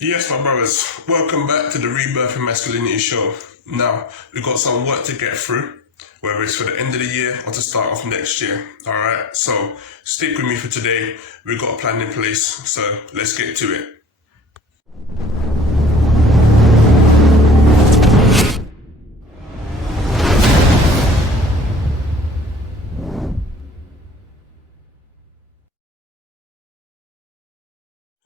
Yes, my brothers, welcome back to the Rebirth and Masculinity show. Now, we've got some work to get through, whether it's for the end of the year or to start off next year. Alright, so stick with me for today. We've got a plan in place, so let's get to it.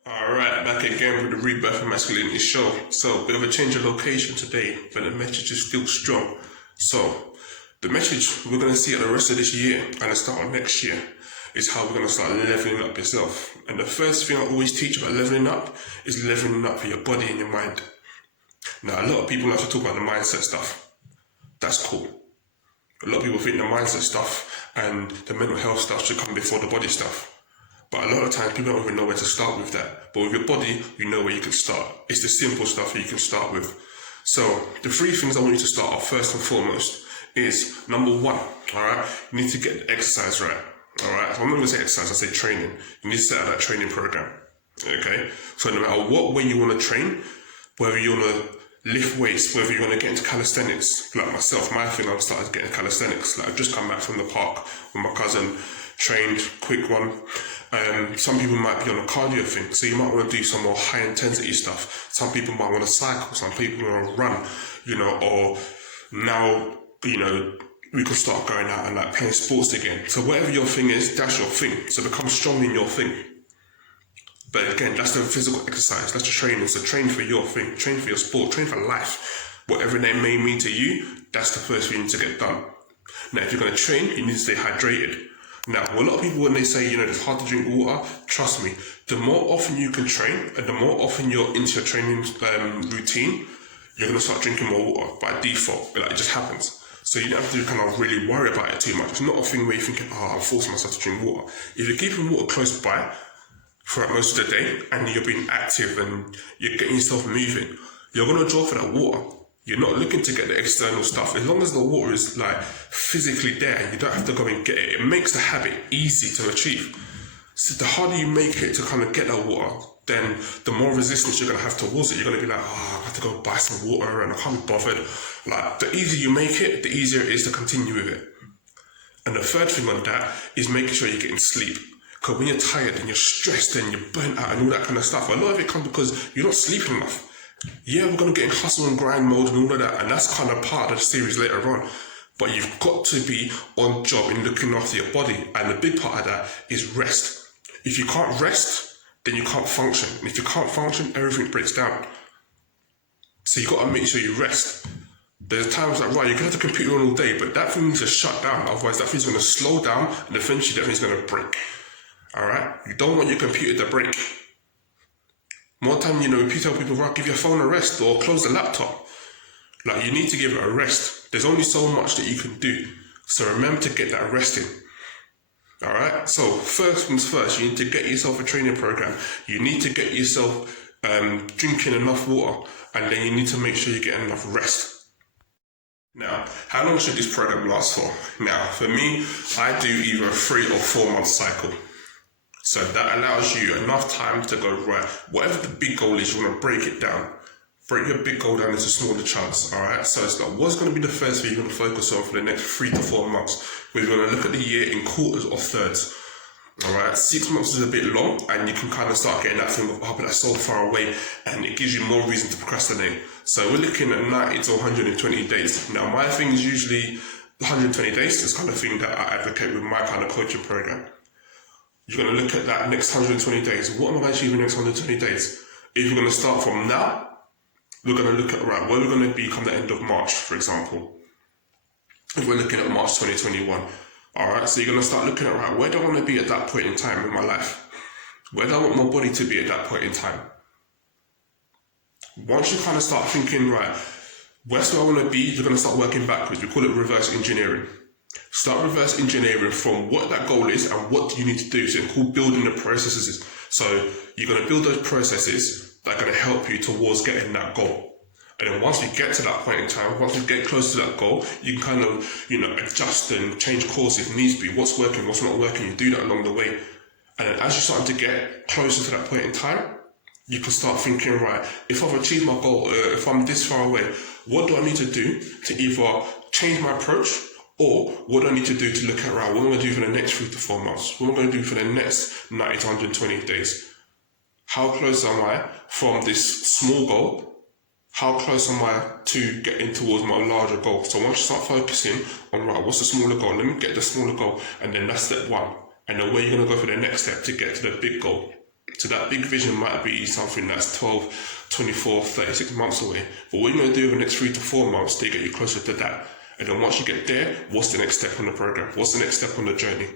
Alright, back again with the Rebirth and Masculinity show. So, bit of a change of location today, but the message is still strong. So, the message we're going to see at the rest of this year and the start of next year is how we're going to start leveling up yourself. And the first thing I always teach about leveling up is leveling up for your body and your mind. Now, a lot of people like to talk about the mindset stuff. That's cool. A lot of people think the mindset stuff and the mental health stuff should come before the body stuff. But a lot of times people don't even know where to start with that. But with your body, you know where you can start. It's the simple stuff that you can start with. So the three things I want you to start off first and foremost is number one, alright, you need to get the exercise right. Alright, so I'm not going to say exercise, I say training. You need to set out that training program. Okay? So no matter what way you want to train, whether you want to lift weights, whether you want to get into calisthenics, like myself, my thing, I've started getting calisthenics. Like I've just come back from the park with my cousin, trained, quick one. Some people might be on a cardio thing, so you might want to do some more high intensity stuff. Some people might want to cycle, some people want to run, or now, we could start going out and like playing sports again. So whatever your thing is, that's your thing. So become strong in your thing. But again, that's the physical exercise, that's the training. So train for your thing, train for your sport, train for life. Whatever that may mean to you, that's the first thing you need to get done. Now, if you're going to train, you need to stay hydrated. Now, a lot of people, when they say, it's hard to drink water, trust me, the more often you can train and the more often you're into your training routine, you're going to start drinking more water by default. It just happens. So you don't have to kind of really worry about it too much. It's not a thing where you're thinking, I'm forcing myself to drink water. If you're keeping water close by throughout most of the day and you're being active and you're getting yourself moving, you're going to draw for that water. You're not looking to get the external stuff. As long as the water is physically there, you don't have to go and get it. It makes the habit easy to achieve. So the harder you make it to kind of get that water, then the more resistance you're going to have towards it. You're going to be like, I have to go buy some water and I can't be bothered. The easier you make it, the easier it is to continue with it. And the third thing on that is making sure you're getting sleep. Because when you're tired and you're stressed and you're burnt out and all that kind of stuff, a lot of it comes because you're not sleeping enough. Yeah, we're going to get in hustle and grind mode and all of that, and that's kind of part of the series later on. But you've got to be on job in looking after your body, and the big part of that is rest. If you can't rest, then you can't function. And if you can't function, everything breaks down. So you've got to make sure you rest. There's times you're going to have the computer on all day, but that thing needs to shut down, otherwise that thing's going to slow down, and eventually that thing's going to break. Alright? You don't want your computer to break. More time, if you tell people, right, give your phone a rest or close the laptop. You need to give it a rest. There's only so much that you can do. So remember to get that rest in. Alright? So first things first, you need to get yourself a training program. You need to get yourself drinking enough water. And then you need to make sure you get enough rest. Now, how long should this program last for? Now, for me, I do either a 3 or 4 month cycle. So that allows you enough time to go, right, whatever the big goal is, you want to break it down. Break your big goal down into smaller chunks, alright? So it's like, what's going to be the first thing you're going to focus on for the next 3 to 4 months? We're going to look at the year in quarters or thirds, alright? 6 months is a bit long, and you can kind of start getting that thing of, but that's so far away, and it gives you more reason to procrastinate. So we're looking at 90 to 120 days. Now, my thing is usually 120 days, this kind of thing that I advocate with my kind of coaching program. You're going to look at that next 120 days. What am I going to achieve in the next 120 days? If you're going to start from now, we're going to look at, right, where we're going to be come the end of March, for example. If we're looking at March 2021. Alright, so you're going to start looking at, right, where do I want to be at that point in time in my life? Where do I want my body to be at that point in time? Once you kind of start thinking, right, where's where I want to be, you're going to start working backwards. We call it reverse engineering. Start reverse engineering from what that goal is and what you need to do. So it's called building the processes. So you're going to build those processes that are going to help you towards getting that goal. And then once you get to that point in time, once you get close to that goal, you can kind of, adjust and change course if needs be. What's working, what's not working, you do that along the way. And then as you're starting to get closer to that point in time, you can start thinking, right, if I've achieved my goal, if I'm this far away, what do I need to do to either change my approach, or what do I need to do to look at, right, what am I going to do for the next 3 to 4 months? What am I going to do for the next 90 to 120 days? How close am I from this small goal? How close am I to getting towards my larger goal? So once you start focusing on, right, what's the smaller goal? Let me get the smaller goal, and then that's step 1. And then where you're going to go for the next step to get to the big goal. So that big vision might be something that's 12, 24, 36 months away. But what you're going to do in the next 3 to 4 months to get you closer to that. And then once you get there, what's the next step on the program? What's the next step on the journey?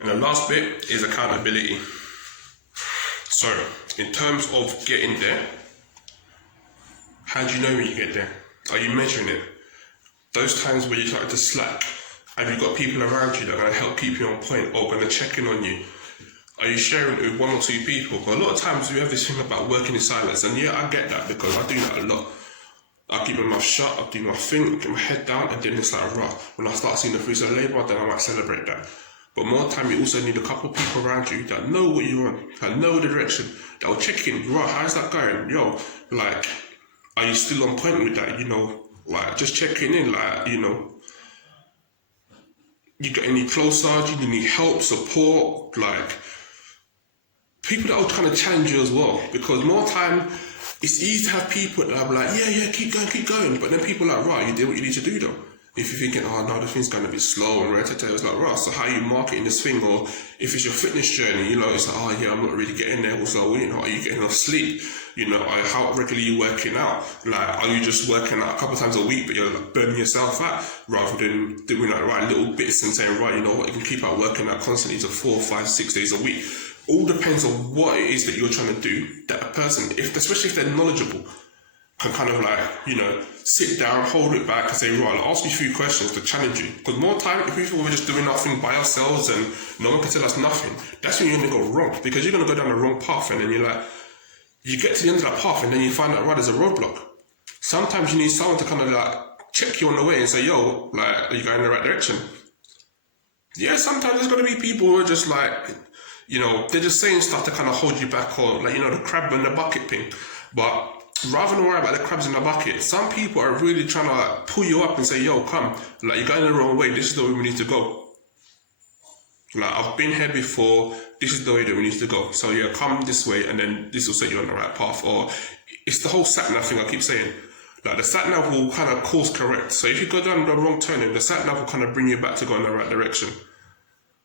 And the last bit is accountability. So in terms of getting there, how do you know when you get there? Are you measuring it? Those times where you start to slack, have you got people around you that are going to help keep you on point or going to check in on you? Are you sharing it with 1 or 2 people? Because a lot of times we have this thing about working in silence, and yeah, I get that because I do that a lot. I keep my mouth shut, I do my thing, I get my head down, and then it's like, right, when I start seeing the fruits of labour, then I might celebrate that. But more time, you also need a couple of people around you that know what you're on, that know the direction, that will check in, right, how's that going? Yo, like, are you still on point with that? You know, like, just checking in, like, you know, you get any closer, do you need help, support, like, people that will kind of challenge you as well, because more time, it's easy to have people that are like, yeah, keep going, but then people are like, right, you did what you need to do though. If you're thinking, oh no, the thing's going to be slow and it's like, right, so how are you marketing this thing? Or if it's your fitness journey, you know, it's like, oh yeah, I'm not really getting there. Also, you know, are you getting enough sleep? You know, how regularly are you working out? Like, are you just working out a couple of times a week, but you're like burning yourself out rather than doing like right little bits and saying, right, you know what, you can keep out working out constantly to 4, 5, 6 days a week. All depends on what it is that you're trying to do, that a person, especially if they're knowledgeable, can kind of like, you know, sit down, hold it back and say, right, I'll ask you a few questions to challenge you. Because more time, if we were just doing nothing by ourselves and no one can tell us nothing, that's when you're going to go wrong, because you're going to go down the wrong path, and then you're like, you get to the end of that path and then you find out, right, there's a roadblock. Sometimes you need someone to kind of like check you on the way and say, yo, like, are you going in the right direction? Yeah, sometimes there's going to be people who are just like, you know, they're just saying stuff to kind of hold you back, or like, you know, the crab in the bucket thing. But rather than worry about the crabs in the bucket, some people are really trying to like pull you up and say, yo, come, like, you're going the wrong way, this is the way we need to go. Like, I've been here before, this is the way that we need to go. So yeah, come this way and then this will set you on the right path. Or it's the whole sat-nav thing I keep saying. Like, the sat-nav will kind of course correct. So if you go down the wrong turning, the sat-nav will kind of bring you back to go in the right direction.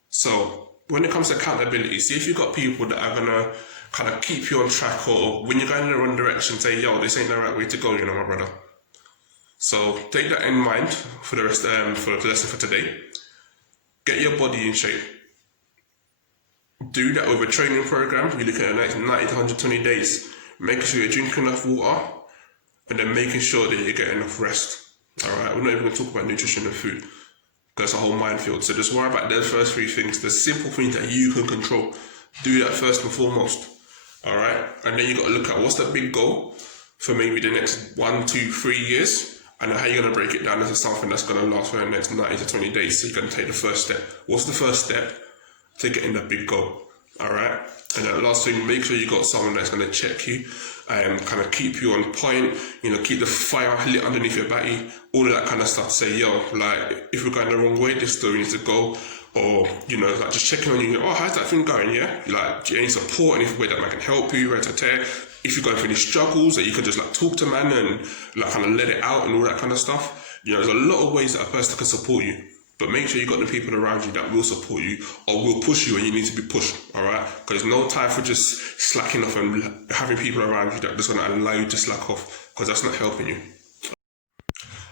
So when it comes to accountability, see if you've got people that are gonna kind of keep you on track, or when you're going in the wrong direction, say, yo, this ain't the right way to go, you know, my brother. So take that in mind for the rest, for the lesson for today. Get your body in shape. Do that with a training program. You're looking at 90 to 120 days. Making sure you're drinking enough water, and then making sure that you get enough rest. All right, we're not even going to talk about nutrition and food, because it's a whole minefield. So just worry about those first 3 things, the simple things that you can control. Do that first and foremost. All right, and then you got to look at what's the big goal for maybe the next 1, 2, 3 years, and how you're going to break it down into something that's going to last for the next 90 to 20 days. So you're going to take the first step. What's the first step to getting the big goal? All right, and then the last thing, make sure you got someone that's going to check you and kind of keep you on point, you know, keep the fire lit underneath your body, all of that kind of stuff to say, yo, like, if we're going the wrong way, this is the way we need to go. Or, you know, like, just checking on you, oh, how's that thing going, yeah? Like, do you need any support, any way that I can help you, right, to tear? If you're going through any struggles, that you can just like talk to man and like kind of let it out and all that kind of stuff. You know, there's a lot of ways that a person can support you. But make sure you got the people around you that will support you or will push you when you need to be pushed, all right? Because there's no time for just slacking off and having people around you that are just going to allow you to slack off, because that's not helping you.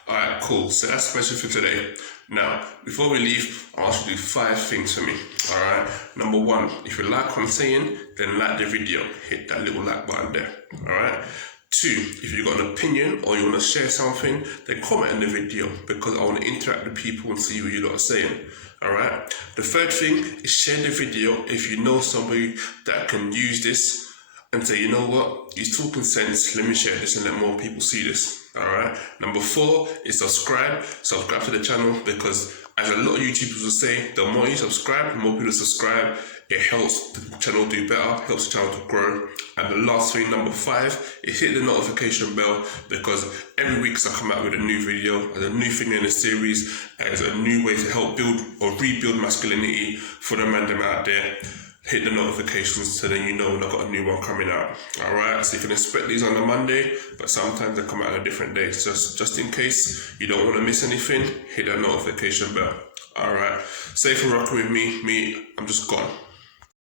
All right, cool. So that's the question for today. Now, before we leave, I want you to do 5 things for me, all right? Number 1, if you like what I'm saying, then like the video. Hit that little like button there, all right? 2, if you've got an opinion or you want to share something, then comment in the video, because I want to interact with people and see what you lot are saying. Alright? The 3rd thing is share the video if you know somebody that can use this and say, you know what, he's talking sense, let me share this and let more people see this. Alright? Number 4 is subscribe to the channel, because As a lot of YouTubers will say, the more you subscribe, the more people subscribe, it helps the channel do better, helps the channel to grow. And the last thing, number 5, is hit the notification bell, because every week I come out with a new video, as a new thing in the series, as a new way to help build or rebuild masculinity for the man them out there. Hit the notifications so then you know when I've got a new one coming out. Alright, so you can expect these on a Monday, but sometimes they come out on a different day. So just in case you don't want to miss anything, hit that notification bell. Alright, safe for rocking with me. I'm just gone.